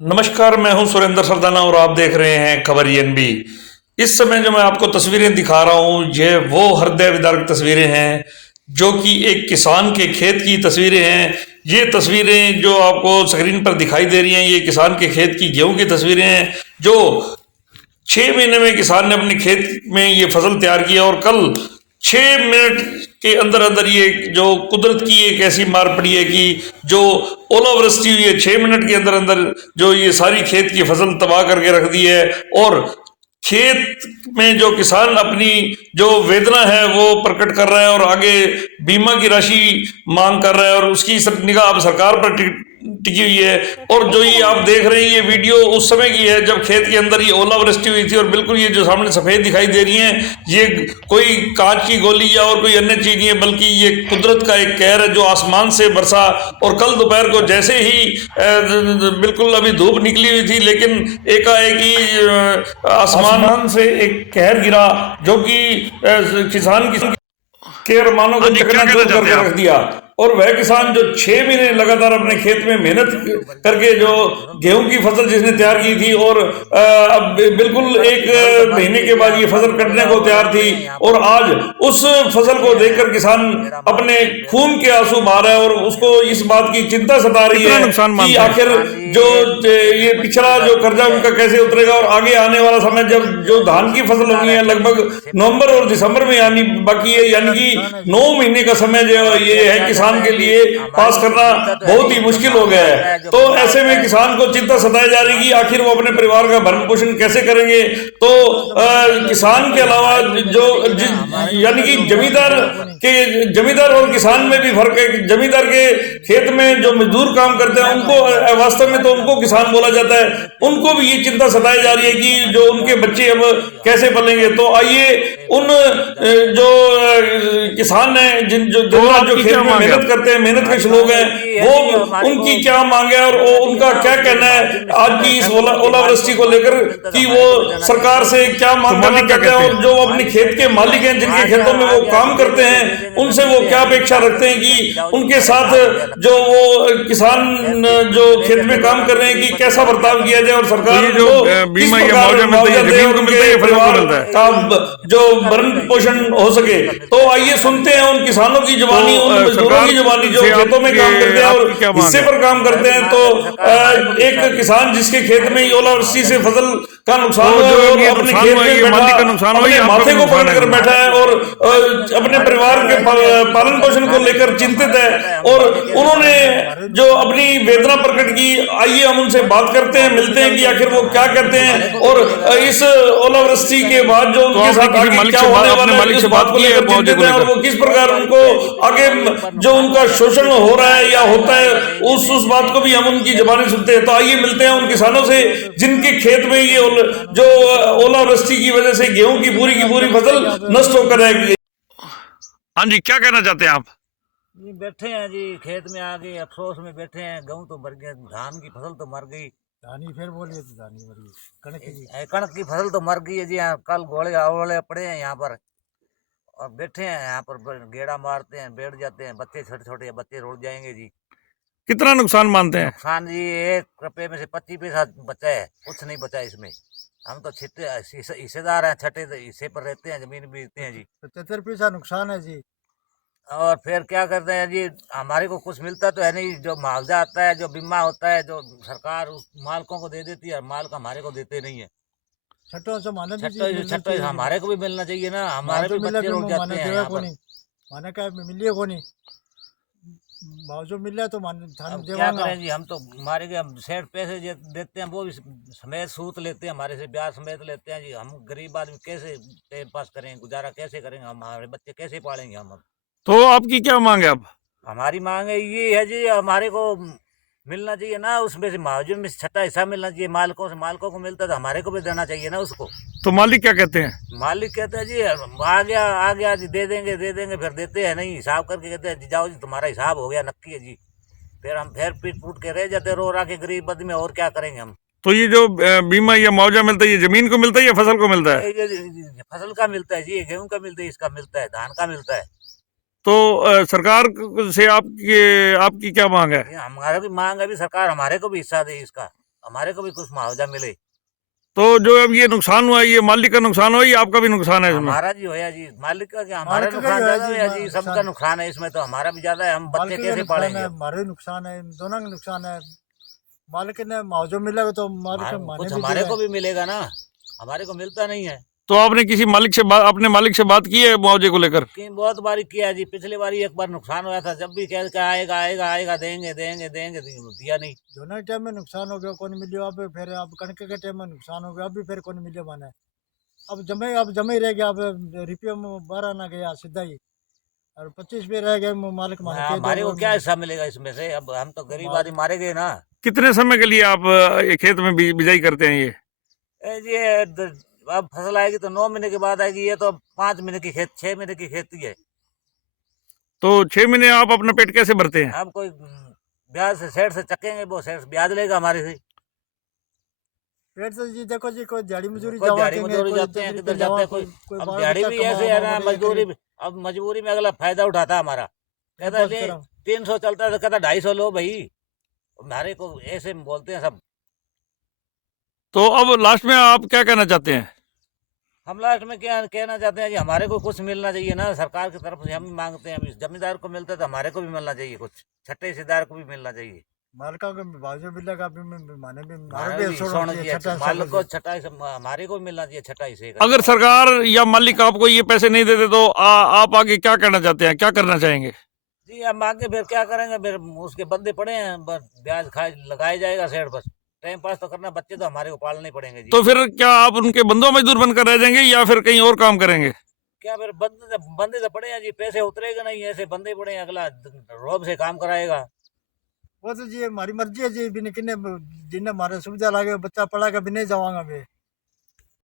नमस्कार, मैं हूं सुरेंद्र सरदाना और आप देख रहे हैं खबर एनबी। इस समय जो मैं आपको तस्वीरें दिखा रहा हूं, ये वो हृदय विदारक तस्वीरें हैं जो कि एक किसान के खेत की तस्वीरें हैं। ये तस्वीरें जो आपको स्क्रीन पर दिखाई दे रही हैं, ये किसान के खेत की गेहूं की तस्वीरें हैं जो 6 महीने में किसान ने अपने खेत में ये फसल तैयार की है। और कल 6 मिनट के अंदर अंदर ये जो कुदरत की एक ऐसी मार पड़ी है कि जो ओलावृष्टि हुई है, 6 मिनट के अंदर अंदर जो ये सारी खेत की फसल तबाह करके रख दी है। और खेत में जो किसान अपनी जो वेदना है वो प्रकट कर रहा है और आगे बीमा की राशि मांग कर रहा है, और उसकी निगाह अब सरकार पर टिकी हुई है। और जो ये आप देख रहे हैं, ये वीडियो उस समय की है जब खेत के अंदर ये ओलावृष्टि हुई थी। और बिल्कुल ये जो सामने सफेद दिखाई दे रही है, ये कोई कांच की गोली या और कोई अन्य चीज नहीं है, बल्कि ये कुदरत का एक कहर है जो आसमान से बरसा। और कल दोपहर को जैसे ही बिल्कुल अभी धूप निकली हुई थी, लेकिन एकाएक ही आसमान से एक कहर गिरा जो कि किसान के अरमानों को चकनाचूर करके रख दिया। और वह किसान जो 6 महीने लगातार अपने खेत में मेहनत करके जो गेहूं की फसल जिसने तैयार की थी, और अब बिल्कुल 1 महीने के बाद ये फसल कटने को तैयार थी, और आज उस फसल को देखकर किसान अपने खून के आंसू बहा रहा है। और उसको इस बात की चिंता सता रही है कि आखिर जो ये पिछड़ा जो कर्जा उनका कैसे उतरेगा, और आगे आने वाला समय जब जो धान की फसल होनी है लगभग नवंबर और दिसंबर में आनी बाकी है, यानी कि 9 महीने का समय जो ये है किसान के लिए पास करना बहुत ही मुश्किल हो गया है। तो ऐसे में किसान को चिंता सताई जा रही कि आखिर वो अपने परिवार का भरण पोषण कैसे करेंगे। तो किसान के अलावा जो यानी कि जमींदार और किसान में भी फर्क है। जमींदार के खेत में जो मजदूर काम करते हैं उनको वास्तव में तो उनको किसान बोला जाता है, उनको भी ये चिंता सताई जा रही है कि जो उनके बच्चे अब कैसे पलेंगे। तो आइए उन जो किसान है जो खेत में मेहनत करते हैं, मेहनत के लोग हैं, वो उनकी क्या मांग है और उनका क्या कहना है आज की इस ओलावृष्टि को लेकर कि वो सरकार से क्या मांग करना चाहते हैं। और जो अपने खेत के मालिक हैं जिनके खेतों में वो काम करते हैं, उनसे वो क्या अपेक्षा रखते हैं कि उनके साथ जो वो किसान जो खेत में काम कर रहे हैं कि कैसा बर्ताव किया जाए, और सरकार जो बीमा या मुआवजा दे और उनके परिवार का जो भरण पोषण हो सके। तो आइए सुनते हैं उन किसानों की जुबानी, उन मजदूरों की जुबानी जो खेतों में काम करते हैं और हिस्से पर काम करते हैं। तो एक किसान जिसके खेत में ओलावृष्टि से फसल का नुकसान हुआ और अपने खेत में अपने माथे को पकड़ कर बैठा है और अपने परिवार के पालन पोषण को लेकर चिंतित है, और उन्होंने जो अपनी वेदना प्रकट की। आइए हम उनसे बात करते हैं, मिलते हैं कि आखिर वो क्या कहते हैं, और इस ओलावृष्टि के बाद जो उनके साथ आगे क्या होने वाला है इस बात को लेकर चिंतित है, और वो किस प्रकार उनको आगे जो उनका शोषण हो रहा है या होता है उस बात को भी हम उनकी जुबानी सुनते हैं। तो आइए मिलते हैं उन किसानों से जिनके खेत में ये जो ओलावृष्टि की वजह से गेहूं की पूरी फसल नष्ट होकर रहेगी। हाँ जी, क्या कहना चाहते हैं आप? जी बैठे हैं जी, खेत में आ गए, अफसोस में बैठे हैं। गेहूं तो मर गया, धान की फसल तो मर गई, धानी फिर बोलिए तो धानी मर गई, कणक की फसल तो मर गई है जी। कल घोड़े आवड़े पड़े हैं यहाँ पर और बैठे हैं यहाँ पर, गेड़ा मारते हैं, बैठ जाते हैं। बच्चे छोटे छोटे बच्चे रुड़ जाएंगे जी। कितना नुकसान मानते हैं? नुकसान जी 1 रुपये में से 25 पैसा बचा है, कुछ नहीं बचा इसमें। हम तो छिट्टे हिस्सेदार हैं, छठे हिस्से पर रहते हैं, जमीन बेचते हैं जी। 75 पैसा नुकसान है जी। और फिर क्या करते हैं जी, हमारे को कुछ मिलता तो है नहीं। जो मुआवजा आता है, जो बीमा होता है, जो सरकार उस मालिकों को दे देती है, मालिक हमारे को देते नहीं है। छठो हमारे को भी मिलना चाहिए ना, हमारे भी बच्चे रुक जाते हैं यहाँ पर। माने का मिलिए को नहीं, मुआवजा मिल रहा तो क्या करें जी, हम तो हमारे के हम सेठ पैसे देते हैं, वो भी समेत सूत लेते हैं, हमारे से ब्याज समेत लेते हैं जी। हम गरीब आदमी कैसे टाइम पास करेंगे, गुजारा कैसे करेंगे, हमारे बच्चे कैसे पालेंगे हम? तो आपकी क्या मांग है अब? हमारी मांग है ये है जी, हमारे को मिलना चाहिए ना, उसमें से मुआवजे में छठा हिस्सा मिलना चाहिए मालिकों से। मालिकों को मिलता तो हमारे को भी देना चाहिए ना उसको। तो मालिक क्या कहते हैं? मालिक कहते हैं जी आ गया जी, दे देंगे, फिर देते हैं नहीं। हिसाब करके कहते हैं जाओ जी तुम्हारा हिसाब हो गया, नक्की है जी। फिर हम फिर पीट फूट के रह जाते रो रा के गरीब आदमी, और क्या करेंगे हम? तो ये जो बीमा या मुआवजा मिलता है, ये जमीन को मिलता है या फसल को मिलता है? फसल का मिलता है जी, गेहूं का मिलता है, इसका मिलता है, धान का मिलता है। तो सरकार से आपकी क्या मांग है? हमारे भी मांग है भी, सरकार हमारे को भी हिस्सा दे इसका। हमारे को भी कुछ मुआवजा मिले। तो जो अब ये नुकसान हुआ, ये मालिक का नुकसान हुआ, ये आपका भी नुकसान है इसमें? हमारा जी होया जी, मालिक का क्या, हमारा मालिक का नुकसान ही होया ज्यादा जी, है जी, नुकसान। सबका नुकसान है इसमें, तो हमारा भी ज्यादा है। हम बच्चे मालिक का कैसे नुकसान पालेंगे है, अब? हमारे नुकसान है, दोनों का नुकसान है। मालिक ने मुआवजा मिलेगा तो मालिक हमारे माने कुछ भी हमारे दिया को भी मिलेगा ना, हमारे को मिलता नहीं है। तो आपने किसी मालिक से बात, अपने मालिक से बात की है मुआवजे को लेकर? कि बहुत बारी किया जी, पिछली बारी एक बार नुकसान हुआ था, जब भी कह के आएगा आएगा आएगा, देंगे देंगे देंगे, दिया नहीं। जो ना टाइम में नुकसान हो गया कौन मिलियो, अब फिर अब कणक के टाइम में नुकसान हो गया, अभी फिर कौन मिलियो माने। अब जमे ही रह गया, अब रुपये में 12 ना गया सीधा ही, और 25 भी रह गए, मालिक माने कह हमारे को दो। क्या हिस्सा मिलेगा इसमें से? अब हम तो गरीब आदमी मारे गए ना। कितने समय के लिए आप ये खेत में बिजाई करते हैं ये? ये अब फसल आएगी तो 9 महीने के बाद आएगी, ये तो 5 महीने की खेत, 6 महीने की खेती है। तो 6 महीने आप अपना पेट कैसे भरते हैं? हम कोई ब्याज से सेठ से चकेंगे, वो सेठ ब्याज लेगा हमारे से। पेट से जी देखो जी, कोई दिहाड़ी मजदूरी कोई जावा दिहाड़ी देंगे, मजदूरी कोई जाते हैं, दूसरी किधर पे जाते जावा, हैं, कोई कोई अब बाल दिहाड़ी बच्चा भी कमा ऐसे है ना, मामा मजदूरी बढ़िया अब मजबूरी में अगला फायदा उठाता है हमारा, कहता है ले करो। 300 चलता है तो कहता 250 लो भाई, हमारे को ऐसे बोलते हैं सब। तो अब लास्ट में आप क्या कहना चाहते हैं? हम लास्ट में क्या कहना चाहते हैं जी, हमारे को कुछ मिलना चाहिए ना, सरकार की तरफ से हम भी मांगते हैं। अभी जमींदार को मिलता है तो हमारे को भी मिलना चाहिए, कुछ छठे हिस्सेदार को भी मिलना चाहिए। मालिका को बाजू मिलेगा, अभी माने भी हमारा मारे भी भी छोड़ो सोना ये चाहिए, छठा मालिक को हिस्सा। छठा हिस्सा हमारे को भी मिलना चाहिए, छठा हिस्से का। अगर सरकार या मालिक आपको ये पैसे नहीं देते तो आप आगे क्या करना चाहते हैं, क्या करना चाहेंगे? जी हम आगे फिर क्या करेंगे, फिर उसके बंदे पड़े हैं, बस ब्याज खाए लगाया जाएगा सेठ, बस टाइम पास तो करना, बच्चे तो हमारे को पालने ही पड़ेंगे जी। तो फिर क्या आप उनके बंदो मजदूर बनकर रह जाएंगे या फिर कहीं और काम करेंगे? क्या फिर बंदे तो पड़े हैं जी, पैसे उतरेगा नहीं, ऐसे बंदे पड़े हैं, अगला रोब से काम कराएगा। वो तो जी हमारी मर्जी है जी, बिन किन्ने जिन्हें हमारे सुविधा लागे बच्चा पढ़ा के भी नहीं जावांगा मैं।